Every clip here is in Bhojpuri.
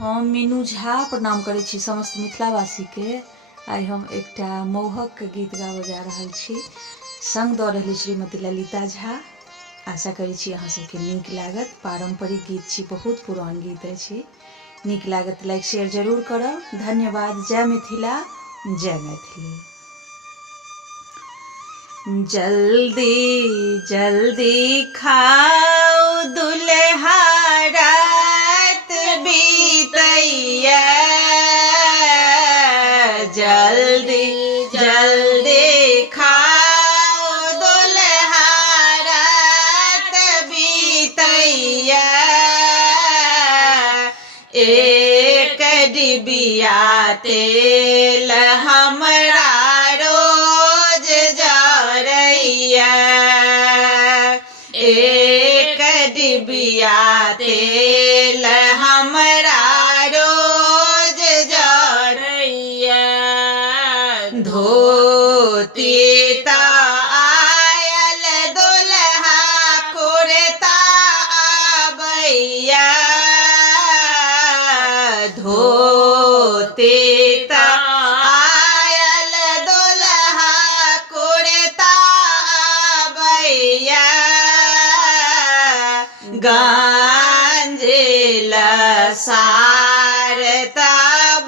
हम मीनू झा प्रणाम करै छी समस्त मिथिलावासी के। आइ हम एकटा मौहक के गीत गाबऽ जा रहल छी। संग दऽ रहली श्रीमती ललिता झा। आशा करै छी अहाँ सबके नीक लागत। पारंपरिक गीत छी, बहुत पुरान गीत अछि। नीक लागत लाइक शेयर जरूर करब। धन्यवाद। जय मिथिला, जय मैथिली। जल्दी जल्दी खाओ दुल्हा रात बीतैया, जल्दी जल्दी खाओ दुल्हा रात बीतैया। एक डिबिया तेल हमरा रोज जरैया, एक डिबिया तेल हमरा रोज जरैया। धोती ता आयल दुल्हा कुर्ता आबैया, धोती ता आयल दुल्हा कुर्ता आबैया। गंजिल सारता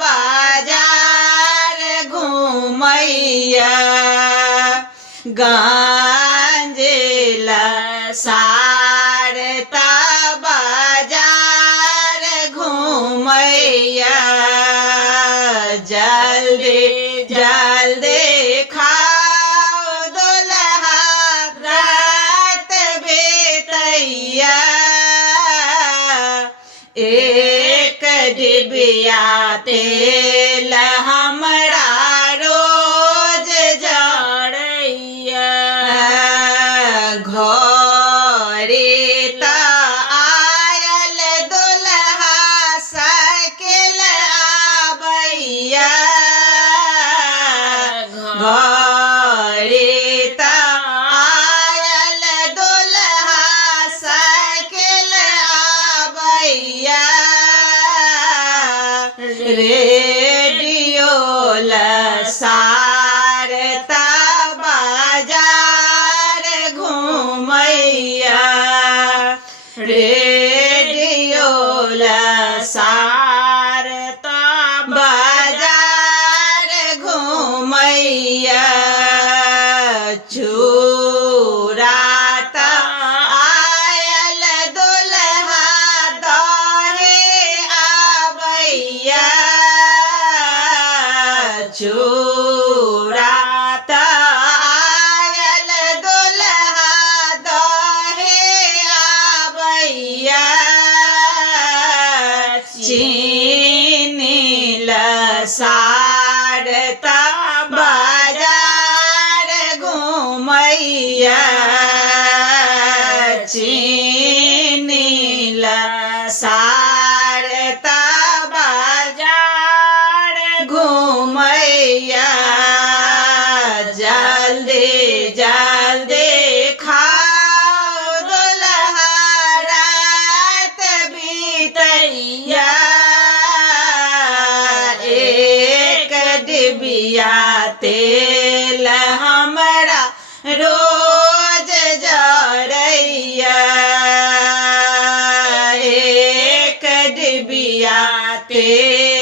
बाजार घूमैया, गंजिल सारता बाजार घूमैया। जल्दी जल्दी खाओ दुल्हा रात बीतैया, एक डिबिया तेल हमरा रोज जरैया। घरे ता आयल दुल्हा साइकिल आबैया, घरे ता आयल दुल्हा साइकिल आबैया। रेडियो सारता बाजार घूमैया, रेडियो सारता बाजार घूमैया। चूड़ाता आयल दुल्हा दहे आबैया, चूड़ाता आयल दुल्हा दहे आबैया। चीनी सारता बाजार घूमैया, चीनी सारता बाजार घूमैया। जल्दी जल्दी खाओ दुल्हा रात बीतैया, एक डिबिया तेल हमरा रोज जरैया, एक डिबिया तेल